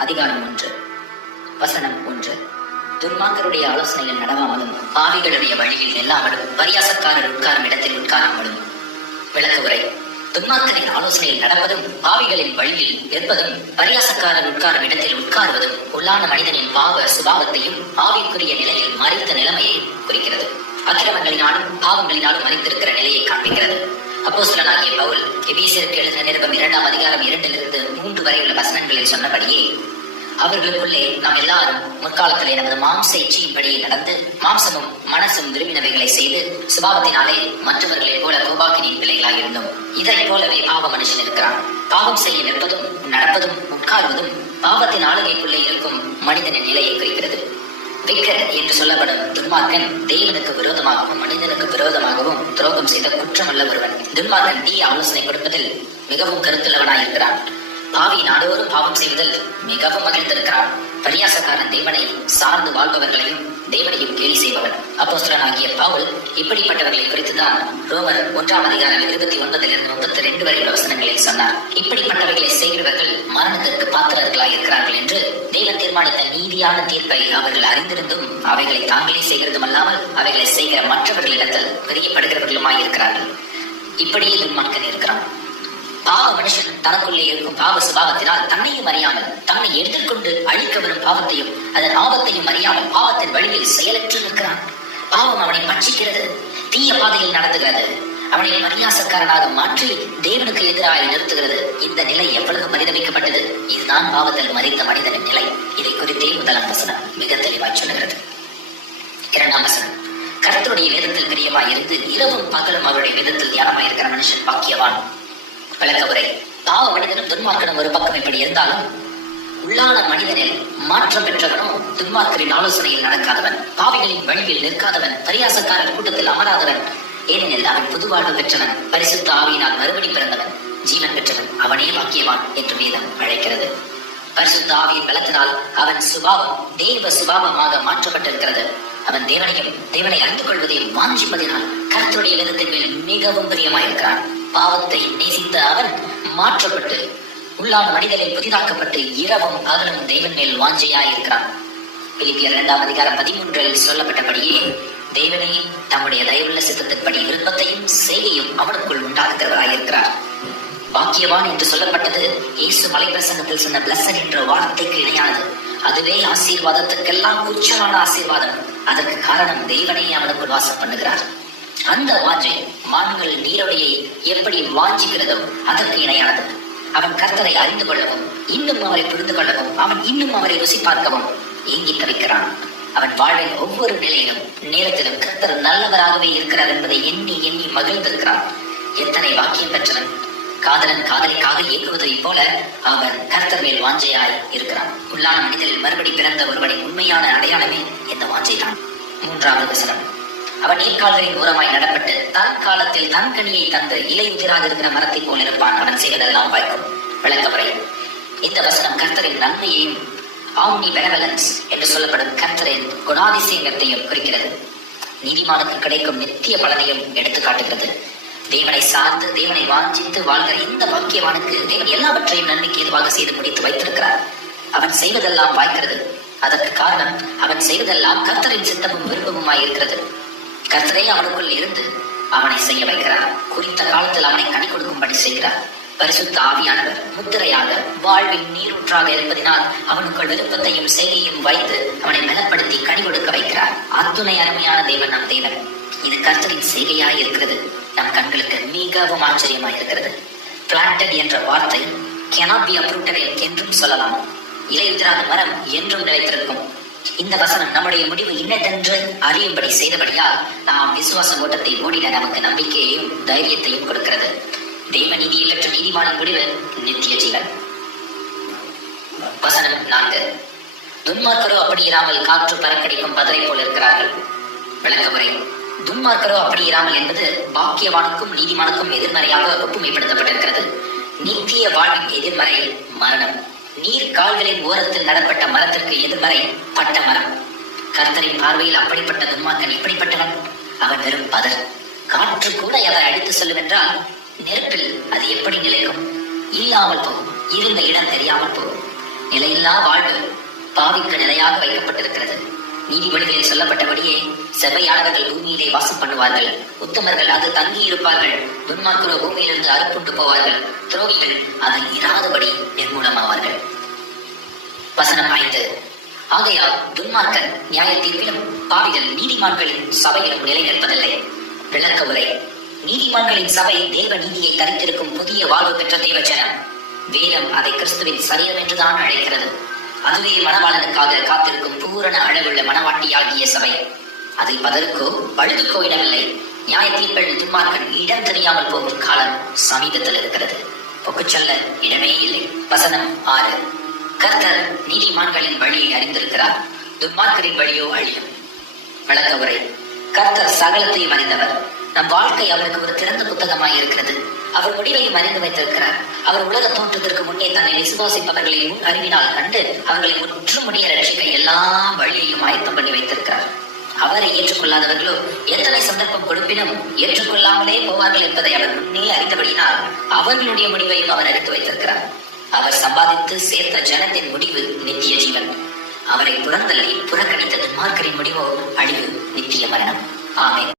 அதிகாரம் ஒன்று. வசனம் ஒன்று. துன்மார்க்கருடைய ஆலோசனையில் நடவாமலும் பாவிகளுடைய வழியில் நில்லாமலும் பரியாசக்காரர் உட்காரும் இடத்தில் உட்காராமலும். விளக்க உரை. துன்மார்க்கரின் ஆலோசனையில் நடப்பதும் பாவிகளின் வழியில் இருப்பதும் பரியாசக்காரர் உட்காரும் இடத்தில் உட்காருவதும் உள்ளான மனிதனின் பாவ சுபாவத்தையும் ஆவிக்குரிய நிலையில் மறைத்த நிலைமையை குறிக்கிறது. அக்கிரமங்களினாலும் பாவங்களினாலும் மறைத்திருக்கிற நிலையை காண்பிக்கிறது. அப்போஸ்தலனாகிய பவுல் எபேசியருக்கு எழுதின நிருபம் இரண்டாம் அதிகாரம் இரண்டிலிருந்து மூன்று வரை உள்ள வசனங்களில் சொன்னபடியே அவர்களுக்குள்ளே நாம் எல்லாரும் முற்காலத்திலே நமது மாம்ச இச்சையின்படி நடந்து மாம்சமும் மனசும் விரும்பினவைகளை செய்து சுபாவத்தினாலே மற்றவர்களைப் போல கோபாக்கினியின் பிள்ளைகளாக இருந்தோம் இதைப் போலவே பாவ மனுஷன் இருக்கிறான். பாவம் செய்ய நிற்பதும் நடப்பதும் உட்கார்வதும் பாவத்தின் ஆளுகைக்குள்ளே இருக்கும் மனிதனின் நிலையை குறிக்கிறது. விக்கர் என்று சொல்லப்படும் துன்மார்க்கன் தேவனுக்கு விரோதமாகவும் மனிதனுக்கு விரோதமாகவும் துரோகம் செய்த குற்றமல்ல ஒருவன். துன்மார்க்கன் தீய ஆலோசனை கொடுப்பதில் மிகவும் கருத்துள்ளவனாய் இருக்கிறான் பாவி நாடோறும் பாவம் செய்வதில் மிகவும் மகிழ்ந்திருக்கிறான் பரியாசக்காரன் தேவனை சார்ந்து வாழ்பவர்களையும் தேவனையும் கேலி செய்பவன். அப்போஸ்தலனாகிய பவுல் இப்படிப்பட்டவர்களை குறித்துதான் ரோமர் ஒன்றாம் அதிகாரம் இருபத்தி ஒன்பதிலிருந்து முப்பத்தி ரெண்டு வரை உள்ள வசனங்களில் சொன்னார். இப்படிப்பட்டவைகளை செய்கிறவர்கள் மரணத்திற்கு பாத்திரர்களாக இருக்கிறார்கள் என்று தேவன் தீர்மானித்த நீதியான தீர்ப்பை அவர்கள் அறிந்திருந்தும் அவைகளை தாங்களே செய்கிறதும் அல்லாமல் அவைகளை செய்கிற மற்றவர்களிடத்தில் பிரியப்படுகிறவர்களுமாய் இருக்கிறார்கள் இப்படியே துன்மார்க்கன் இருக்கிறான் பாவ மனுஷன் தனக்குள்ளே இருக்கும் பாவ சுபாவத்தினால் தன்னையும் அறியாமல் தன்னை எதிர்கொண்டு அழிக்க வரும் பாவத்தையும் அதன் ஆபத்தையும் அறியாமல் பாவத்தின் வழியில் செயலற்று நிற்கிறான். பாவம் அவனை பட்சிக்கிறது தீய பாதையில் நடத்துகிறது. அவனை பரியாசக்காரனாக மாற்றி தேவனுக்கு எதிராக நிறுத்துகிறது. இந்த நிலை எவ்வளவு பரிதவிக்கப்பட்டது இதுதான் பாவத்தில் மறித்த மனிதனின் நிலை. இதை குறித்தே முதலாம் வசனம் மிக தெளிவாய் சொல்லுகிறது. இரண்டாம் வசனம் கர்த்தருடைய வேதத்தில் பிரியமாய் இருந்து இரவும் பகலும் அவருடைய வேதத்தில் தியானமாய் இருக்கிற மனுஷன் பாக்கியவான். விளக்க உரை. பாவ மனிதனும் துன்மார்க்கனும் ஒரு பக்கம் இப்படி இருந்தாலும் உள்ளான மனிதனில் மாற்றம் பெற்றவனும் துன்மார்க்கரின் ஆலோசனையில் நடக்காதவன் பாவிகளின் வழியில் நிற்காதவன் பரியாசக்காரர் கூட்டத்தில் அமராதவன். ஏனெனில் அவன் புதுவாழ்வு பெற்றவன் பரிசுத்த ஆவியினால் மறுபடி பிறந்தவன் ஜீவன் பெற்றவன் அவனே பாக்கியவான் என்று வேதம் அழைக்கிறது. பரிசுத்த ஆவியின் பலத்தினால் அவன் சுபாவம் தெய்வ சுபாவமாக மாற்றப்பட்டிருக்கிறது. அவன் தேவனையும் தேவனை அறிந்து கொள்வதையும் வாஞ்சிப்பதினால் கர்த்தருடைய விதத்தின் மேல் மிகவும் பிரியமாயிருக்கிறான். பாவத்தை நேசித்த அவன் மாற்றப்பட்டு உள்ளான மனிதனில் புதிதாக்கப்பட்டு இரவும் பகலும் தெய்வன் மேல் வாஞ்சையாய் இருக்கிறான் பிலிப்பியர் இரண்டாம் அதிகாரம் பதிமூன்றில் சொல்லப்பட்டபடியே தேவனே தம்முடைய தயவுள்ள சித்தத்தின்படி விருப்பத்தையும் செய்கையும் அவனுக்குள் உண்டாக்குகிறவராய் இருக்கிறார் பாக்கியவான் என்று சொல்லப்பட்டது இயேசு மலைப்பிரசங்கத்தில் சொன்ன பிளஸன் என்ற வார்த்தைக்கு இணையானது. அதுவே ஆசீர்வாதத்துக்கெல்லாம் உச்சமான ஆசீர்வாதம். அதற்கு காரணம் தேவனே அவனுக்குள் வாசம் பண்ணுகிறார். அந்த வாஞ்சை மான்கள் நீரோடையை எப்படி வாஞ்சிக்கிறதோ அதற்கு இணையானது. அவன் கர்த்தரை அறிந்து கொள்ளவும் இன்னும் அவரை புரிந்து கொள்ளவும் அவன் இன்னும் அவரை ருசி பார்க்கவும் ஏங்கி தவிக்கிறான். அவன் வாழ்வின் ஒவ்வொரு நிலையிலும் நேரத்திலும் கர்த்தர் நல்லவராகவே இருக்கிறார் என்பதை எண்ணி எண்ணி மகிழ்ந்திருக்கிறான். எத்தனை வாக்கியம் பெற்றவன்? காதலன் காதலிக்காக இயக்குவதைப் போல அவன் கர்த்தர் மேல் வாஞ்சையாய் இருக்கிறான். உள்ளான மனிதனில் மறுபடி பிறந்த ஒருவனின் உண்மையான அடையாளமே இந்த வாஞ்சைதான். மூன்றாவது வசனம். அவன் நீர்கால்களின் ஓரமாய் நடப்பட்டு தன் காலத்தில் தன் கனியை தந்து இலையுதிராக இருக்கிற மரத்தை போல் இருப்பான். அவன் செய்வதெல்லாம் வாய்க்கும். விளக்கமுறை இந்த வசனம் கர்த்தரின் நன்மையையும் ஆம்னி பெனவலன்ஸ் என்று சொல்லப்படும் கர்த்தரின் குணாதிசயங்கத்தையும் குறிக்கிறது. நீதிமானுக்கு கிடைக்கும் நித்திய பலனையும் எடுத்து காட்டுகிறது. தேவனை சார்ந்து தேவனை வாஞ்சித்து வாழ்கிற இந்த பாக்கியவானுக்கு தேவன் எல்லாவற்றையும் நன்மைக்கு எதுவாக செய்து முடித்து வைத்திருக்கிறார். அவன் செய்வதெல்லாம் வாய்க்கிறது. அதற்கு காரணம் அவன் செய்வதெல்லாம் கர்த்தரின் சித்தமும் விருப்பமுமாய் இருக்கிறது. கர்த்தரே அவனுக்குள் இருந்து அவனை செய்ய வைக்கிறார். குறித்த காலத்தில் அவனை கனி கொடுக்கும்படி செய்கிறார். பரிசுத்த ஆவியானவர் முத்திரையாக வாழ்வின் நீரூற்றாக இருப்பதினால் அவனுக்குள் விருப்பத்தையும் செயலையும் வைத்து அவனை பலப்படுத்தி கனி கொடுக்க வைக்கிறார். அத்துணை அருமையான தேவன் நம் தேவன். இது கர்த்தரின் செய்கையாய் இருக்கிறது. நம் கண்களுக்கு மிகவும் ஆச்சரியமாய் இருக்கிறது. பிளான்டட் என்ற வார்த்தை கெனாபி be என்றும் சொல்லலாம். இலையுதிராத மரம் என்றும் நிலைத்திருக்கும். இந்த வசனம் நம்முடைய முடிவு இன்னதென்று அறியும்படி செய்தபடியால் நாம் விசுவாச ஓட்டத்தை ஓடிட நமக்கு நம்பிக்கையையும் தைரியத்தையும் கொடுக்கிறது. தெய்வ நீதியை நீதிமான முடிவு நித்திய ஜீவன். வசனம் நான்கு. துன்மார்க்கரோ அப்படி இராமல் காற்று பறக்கடிக்கும் பதரை போல் இருக்கிறார்கள். விளக்கமுறை துன்மார்க்கரோ அப்படி இராமல் என்பது பாக்கியவானுக்கும் நீதிமானுக்கும் எதிர்மறையாக ஒப்புமைப்படுத்தப்பட்டிருக்கிறது. நித்திய வாழ்வின் எதிர்மறை மரணம். நீர் கால்களின் ஓரத்தில் நடப்பட்ட மரத்திற்கு எதிர்மறை பட்ட மரம். கர்த்தரின் பார்வையில் அப்படிப்பட்ட துன்மார்க்கன் இப்படிப்பட்டவன் அவன் வெறும் பதர். காற்று கூட அதை அடித்து செல்லுமென்றால் நெருப்பில் அது எப்படி நிலைக்கும்? இல்லாமல் போகும். இருந்த இடம் தெரியாமல் போகும். நிலையில்லா வாழ்வு பாவிக்கு நிலையாக வைக்கப்பட்டிருக்கிறது. நீதிமொழிகளில் சொல்லப்பட்டபடியே செவ்வையானவர்கள் பூமியிலே வாசம் பண்ணுவார்கள். உத்தமர்கள் அது தங்கி இருப்பார்கள் துன்மார்க்கரோ பூமியிலிருந்து அறுப்புண்டு போவார்கள். துரோகிகள் அதை இராதபடி நிர்மூலமாவார்கள். வசனம் ஐந்து. ஆகையால் துன்மார்க்கர் நியாய தீர்ப்பிலும் பாவிகள் நீதிமான்களின் சபையிலும் நிலை நிற்பதில்லை விளக்க உரை. நீதிமான்களின் சபை தேவ நீதியை தரித்திருக்கும் புதிய வாழ்வு பெற்ற தேவஜனம். வேதம் அதை கிறிஸ்துவின் சரீரம் என்றுதான் அழைக்கிறது. அதுவே மணவாளனுக்காக காத்திருக்கும் பூரண அளவுள்ள மணவாட்டியாகிய சபை. அது பதற்கோ பழுதுக்கோ இடமில்லை. நியாய தீர்ப்பில் துன்மார்க்கன் இடம் தெரியாமல் போகும் காலம் சமீபத்தில் இருக்கிறது. பொக்கு சொல்ல இடமே இல்லை. வசனம் ஆறு. கர்த்தர் நீதிமான்களின் வழியை அறிந்திருக்கிறார். துன்மார்க்கரின் வழியோ அழியும். விளக்க உரை கர்த்தர் சகலத்தையும் அறிந்தவர். நம் வாழ்க்கை அவருக்கு ஒரு திறந்த புத்தகமாய் இருக்கிறது அவர் முடிவையும் அறிந்து வைத்திருக்கிறார். அவர் உலக தோற்றத்திற்கு முன்னே தன்னை விசுவாசிப்பவர்களை முன் அறிவினால் கண்டு அவர்களை முற்று முடிய ரட்சிக்க எல்லா வழியையும் ஆயத்தம் பண்ணி வைத்திருக்கிறார். அவரை ஏற்றுக்கொள்ளாதவர்களோ எத்தனை சந்தர்ப்பம் கொடுப்பினும் ஏற்றுக்கொள்ளாமலே போவார்கள் என்பதை அவர் முன்னே அறிந்தபடியினால் அவர்களுடைய முடிவையும் அவர் அறிந்து வைத்திருக்கிறார். அவர் சம்பாதித்து சேர்த்த ஜனத்தின் முடிவு நித்திய ஜீவன். அவரை புறந்தள்ளி புறக்கணித்த மார்க்கரின் முடிவோ அழிவு நித்திய மரணம். ஆமே